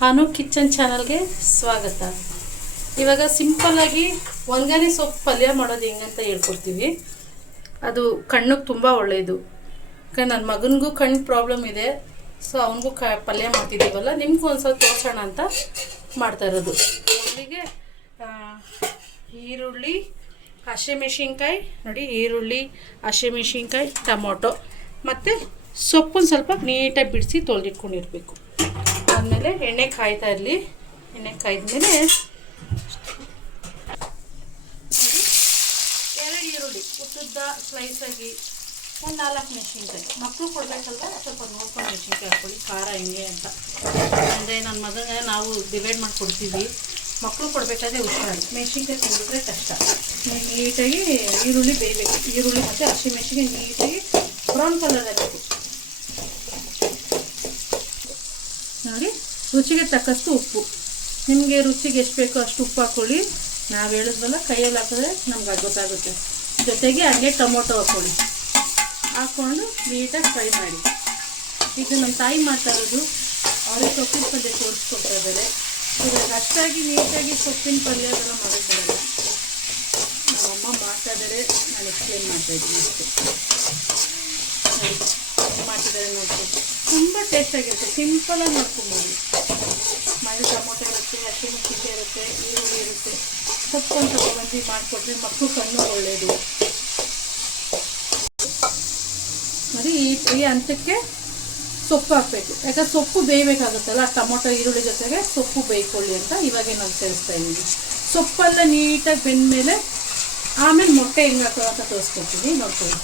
ಹಾನು kitchen ಚಾನಲ್ಗೆ ಸ್ವಾಗತ. ಇವಾಗ ಸಿಂಪಲ್ಲಾಗಿ ಒಂಗನೆ ಸೊಪ್ಪು ಪಲ್ಯ ಮಾಡೋದು ಹೆಂಗಂತ ಹೇಳ್ಕೊಡ್ತೀವಿ. ಅದು ಕಣ್ಣಿಗೆ ತುಂಬ ಒಳ್ಳೆಯದು. ನನ್ನ ಮಗನಿಗೂ ಕಣ್ಣು ಪ್ರಾಬ್ಲಮ್ ಇದೆ, ಸೊ ಅವನಿಗೂ ಪಲ್ಯ ಮಾಡ್ತಿದ್ದೀವಲ್ಲ, ನಿಮ್ಗೂ ಒಂದು ಸ್ವಲ್ಪ ತೋರಿಸೋಣ ಅಂತ ಮಾಡ್ತಾ ಇರೋದು. ಮೊದಲಿಗೆ ಈರುಳ್ಳಿ, ಹಸಿಮೆಣಸಿನ್ಕಾಯಿ ನೋಡಿ, ಈರುಳ್ಳಿ, ಹಸಿಮೆಣಸಿನ್ಕಾಯಿ, ಟೊಮೊಟೊ ಮತ್ತು ಸೊಪ್ಪನ್ನು ಸ್ವಲ್ಪ ನೀಟಾಗಿ ಬಿಡಿಸಿ ತೊಳೆದಿಟ್ಕೊಂಡಿರ್ಬೇಕು. ಆದಮೇಲೆ ಎಣ್ಣೆ ಕಾಯ್ತಾ ಇರಲಿ. ಎಣ್ಣೆ ಕಾಯ್ದ್ಮೇಲೆ 2 ಈರುಳ್ಳಿ ಉದ್ದುದ್ದ ಸ್ಲೈಸಾಗಿ, ಒಂದು 4 ಮೆಣಸಿನ್ಕಾಯಿ. ಮಕ್ಕಳು ಕೊಡಬೇಕಲ್ವ, ಸ್ವಲ್ಪ ನೋಡ್ಕೊಂಡು ಮೆಣಸಿನ್ಕಾಯಿ ಹಾಕ್ಕೊಳ್ಳಿ, ಖಾರ ಹೆಂಗೆ ಅಂತ. ಅಂದರೆ ನನ್ನ ಮಗನಿಗೆ ನಾವು ಡಿವೈಡ್ ಮಾಡಿ ಕೊಡ್ತೀವಿ, ಮಕ್ಕಳು ಕೊಡಬೇಕಾದ್ರೆ ಹುಷಾರು. ಮೆಣಸಿನ್ಕಾಯಿ ತಿಂದಿದ್ರೆ ಕಷ್ಟ. ನೀಟಾಗಿ ಈರುಳ್ಳಿ ಬೇಯಬೇಕು. ಈರುಳ್ಳಿ ಮತ್ತು ಹಸಿಮೆಣಸಿನ್ಕಾಯಿ ನೀಟಾಗಿ ಬ್ರೌನ್ ಕಲರ್ ಆಗಬೇಕು ನೋಡಿ. ರುಚಿಗೆ ತಕ್ಕಷ್ಟು ಉಪ್ಪು, ನಿಮಗೆ ರುಚಿಗೆ ಎಷ್ಟು ಬೇಕೋ ಅಷ್ಟು ಉಪ್ಪು ಹಾಕ್ಕೊಳ್ಳಿ. ನಾವು ಹೇಳಿದ್ವಲ್ಲ, ಕೈಯಲ್ಲಿ ಹಾಕಿದ್ರೆ ನಮ್ಗೆ ಅದು ಗೊತ್ತಾಗುತ್ತೆ. ಜೊತೆಗೆ ಹಾಗೆ ಟೊಮೊಟೊ ಹಾಕ್ಕೊಂಡು ನೀಟಾಗಿ ಫ್ರೈ ಮಾಡಿ. ಇದು ನಮ್ಮ ತಾಯಿ ಮಾಡ್ತಾ ಇರೋದು, ಅವ್ರಿಗೆ ಸೊಪ್ಪಿನ ಪಲ್ಯ ತೋರಿಸ್ಕೊಡ್ತಾ ಇದ್ದಾರೆ. ಇವಾಗ ಅಷ್ಟಾಗಿ ನೀಟಾಗಿ ಸೊಪ್ಪಿನ ಪಲ್ಯ ಅದೆಲ್ಲ ಮಾಡೋಕ್ಕಾಗಲ್ಲ. ನಮ್ಮಮ್ಮ ಮಾಡ್ತಾ ಇದ್ದಾರೆ, ನಾನು ಎಕ್ಸ್ಪ್ಲೇನ್ ಮಾಡ್ತಾಯಿದ್ದೀನಿ ಅಷ್ಟೇ. ಮಾಡ್ತಿದ್ದಾರೆ ನೋಡ್ಕೊಂಡು ತುಂಬ ಟೇಸ್ಟಾಗಿರುತ್ತೆ. ಸಿಂಪಲಾಗಿ ಮಾಡ್ಕೊಬೋದು. ಮನೆ ಟೊಮೊಟೊ ಇರುತ್ತೆ, ಹಸಿಮೆಣಸಿನ್ಕಾಯಿ ಇರುತ್ತೆ, ಈರುಳ್ಳಿ ಇರುತ್ತೆ. ಸೊಪ್ಪನ್ನು ತಗೊಬಂದು ಮಾಡಿಕೊಟ್ರೆ ಮಕ್ಕಳು ಕಣ್ಣು ಒಳ್ಳೆಯದು ನೋಡಿ. ಈ ಹಂತಕ್ಕೆ ಸೊಪ್ಪು ಹಾಕಬೇಕು, ಯಾಕಂದ್ರೆ ಸೊಪ್ಪು ಬೇಯಬೇಕಾಗುತ್ತಲ್ಲ. ಟೊಮೊಟೊ ಈರುಳ್ಳಿ ಜೊತೆಗೆ ಸೊಪ್ಪು ಬೇಯ್ಕೊಳ್ಳಿ ಅಂತ ಇವಾಗೇ ನಾವು ಸೇರಿಸ್ತಾ ಇದ್ದೀವಿ. ಸೊಪ್ಪೆಲ್ಲ ನೀಟಾಗಿ ಬೆಂದಮೇಲೆ ಆಮೇಲೆ ಮೊಟ್ಟೆ ಹೆಂಗೆ ಹಾಕೋದು ಅಂತ ತೋರಿಸ್ಕೊಡ್ತೀನಿ, ನೋಡ್ಕೊಳ್ಳಿ.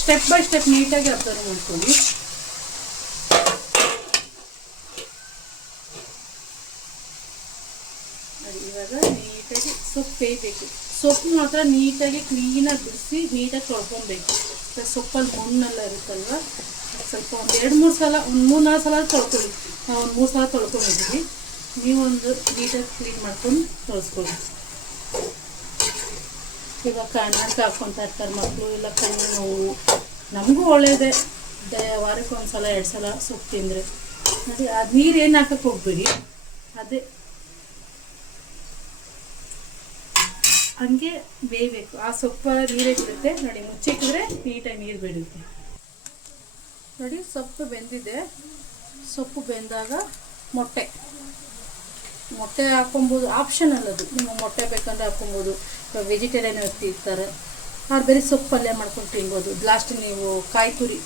ಸ್ಟೆಪ್ ಬೈ ಸ್ಟೆಪ್ ನೀಟಾಗಿ ಅಬ್ಸರ್ವ್ ಮಾಡ್ಕೊಳ್ಳಿ. ಇವಾಗ ನೀಟಾಗಿ ಸೊಪ್ಪು ಬೇಯಬೇಕು. ಸೊಪ್ಪು ಮಾತ್ರ ನೀಟಾಗಿ ಕ್ಲೀನಾಗಿ ಬಿಡಿಸಿ ನೀಟಾಗಿ ತೊಳ್ಕೊಬೇಕು. ಸೊಪ್ಪಲ್ಲಿ ಮಣ್ಣೆಲ್ಲ ಇರುತ್ತಲ್ವ, ಸ್ವಲ್ಪ ಒಂದು 2-3 ಸಲ, ಒಂದು 3-4 ಸಲ ತೊಳ್ಕೊಳ್ಳಿ. ನಾವು ಒಂದು 3 ಸಲ ತೊಳ್ಕೊಂಡಿದ್ದೀವಿ. ನೀವೊಂದು ನೀಟಾಗಿ ಕ್ಲೀನ್ ಮಾಡ್ಕೊಂಡು ತೊಳ್ಸ್ಕೊಳ್ಳಿ. ಇವಾಗ ಕಣ್ಣಕ್ಕೆ ಹಾಕ್ಕೊತಾ ಇರ್ತಾರೆ ಮಕ್ಕಳು, ಇಲ್ಲ ಕಣ್ಣು ನೋವು. ನಮಗೂ ಒಳ್ಳೆಯದೇ, ವಾರಕ್ಕೆ 1 ಸಲ 2 ಸಲ ಸೊಪ್ಪು ತಿಂದರೆ. ನೋಡಿ, ಅದು ನೀರು ಏನು ಹಾಕಕ್ಕೆ ಹೋಗ್ಬೇಡಿ, ಅದೇ ಹಂಗೆ ಬೇಯಬೇಕು. ಆ ಸೊಪ್ಪು ನೀರೇ ಬಿಡುತ್ತೆ ನೋಡಿ. ಮುಚ್ಚಿಟ್ಟಿದ್ರೆ ನೀಟಾಗಿ ನೀರು ಬಿಡುತ್ತೆ ನೋಡಿ. ಸೊಪ್ಪು ಬೆಂದಿದೆ. ಸೊಪ್ಪು ಬೆಂದಾಗ ಮೊಟ್ಟೆ ಹಾಕ್ಕೊಬೋದು, ಆಪ್ಷನಲ್ ಅದು. ನಿಮಗೆ ಮೊಟ್ಟೆ ಬೇಕಂದ್ರೆ ಹಾಕ್ಕೊಬೋದು. ಇವಾಗ ವೆಜಿಟೇರಿಯನ್ ಇರ್ತಾರೆ, ಅವ್ರು ಬೇರೆ ಸೊಪ್ಪು ಪಲ್ಯ ಮಾಡ್ಕೊಂಡು ತಿನ್ಬೋದು. ಲಾಸ್ಟ್ ನೀವು ಕಾಯಿ ತುರಿ,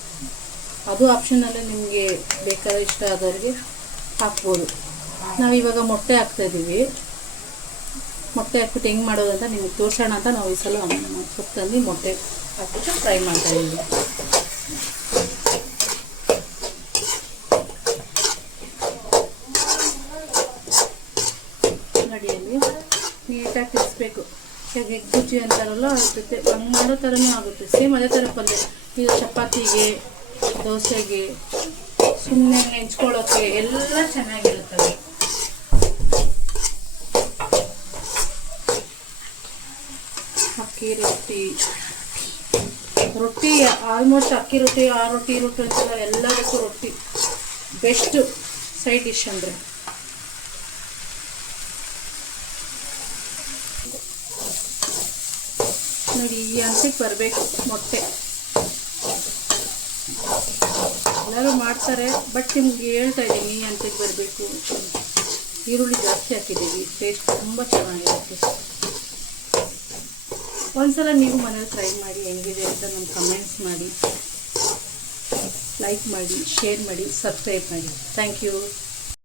ಅದು ಆಪ್ಷನಲ್ಲೇ, ನಿಮಗೆ ಬೇಕಾದ್ರೆ ಇಷ್ಟ ಆದವ್ರಿಗೆ ಹಾಕ್ಬೋದು. ನಾವಿವಾಗ ಮೊಟ್ಟೆ ಹಾಕ್ತಾಯಿದ್ದೀವಿ. ಮೊಟ್ಟೆ ಹಾಕ್ಬಿಟ್ಟು ಹೆಂಗೆ ಮಾಡೋದು ಅಂತ ನಿಮಗೆ ತೋರಿಸೋಣ ಅಂತ ನಾವು ಈ ಸಲ ಸೊಪ್ಪು ತಂದು ಮೊಟ್ಟೆ ಹಾಕ್ಬಿಟ್ಟು ಫ್ರೈ ಮಾಡ್ತಾಯಿದ್ದೀವಿ. ನಡಿಯಲ್ಲಿ ನೀಟಾಗಿ ತಿರ್ಸ್ಬೇಕು. ಈಗ ಎಗ್ ಬುಜ್ಜಿ ಅಂತಾರಲ್ಲ, ಅದ್ರ ಜೊತೆ ಹಂಗೆ ಮಾಡೋ ಥರನೂ ಆಗುತ್ತೆ. ಸೇಮ್ ಅದೇ ಥರ ಪಲ್ಯ. ಇದು ಚಪಾತಿಗೆ, ದೋಸೆಗೆ, ಸುಮ್ಮನೆ ನೆಂಚ್ಕೊಳ್ಳೋಕ್ಕೆ ಎಲ್ಲ ಚೆನ್ನಾಗಿರುತ್ತವೆ. ಅಕ್ಕಿ ರೊಟ್ಟಿ ಆಲ್ಮೋಸ್ಟ್ ಅಕ್ಕಿ ರೊಟ್ಟಿ, ಆ ರೊಟ್ಟಿ ಅಂತೆಲ್ಲ ಎಲ್ಲದಕ್ಕೂ ರೊಟ್ಟಿ ಬೆಸ್ಟು ಸೈಡ್ ಡಿಶ್ ಅಂದರೆ. ನೋಡಿ, ಈ ಹಂತಕ್ಕೆ ಬರಬೇಕು ಮೊಟ್ಟೆ. ಎಲ್ಲರೂ ಮಾಡ್ತಾರೆ, ಬಟ್ ನಿಮ್ಗೆ ಹೇಳ್ತಾ ಇದ್ದೀನಿ, ಈ ಹಂತಕ್ಕೆ ಬರಬೇಕು. ಈರುಳ್ಳಿ ಜಾಸ್ತಿ ಹಾಕಿದ್ದೀವಿ, ಟೇಸ್ಟ್ ತುಂಬ ಚೆನ್ನಾಗಿರುತ್ತೆ. ಒಂದ್ಸಲ ನೀವು ಮನೇಲಿ ಟ್ರೈ ಮಾಡಿ, ಹೆಂಗಿದೆ ಅಂತ ನಮ್ಗೆ ಕಮೆಂಟ್ಸ್ ಮಾಡಿ, ಲೈಕ್ ಮಾಡಿ, ಶೇರ್ ಮಾಡಿ, ಸಬ್ಸ್ಕ್ರೈಬ್ ಮಾಡಿ. Thank you.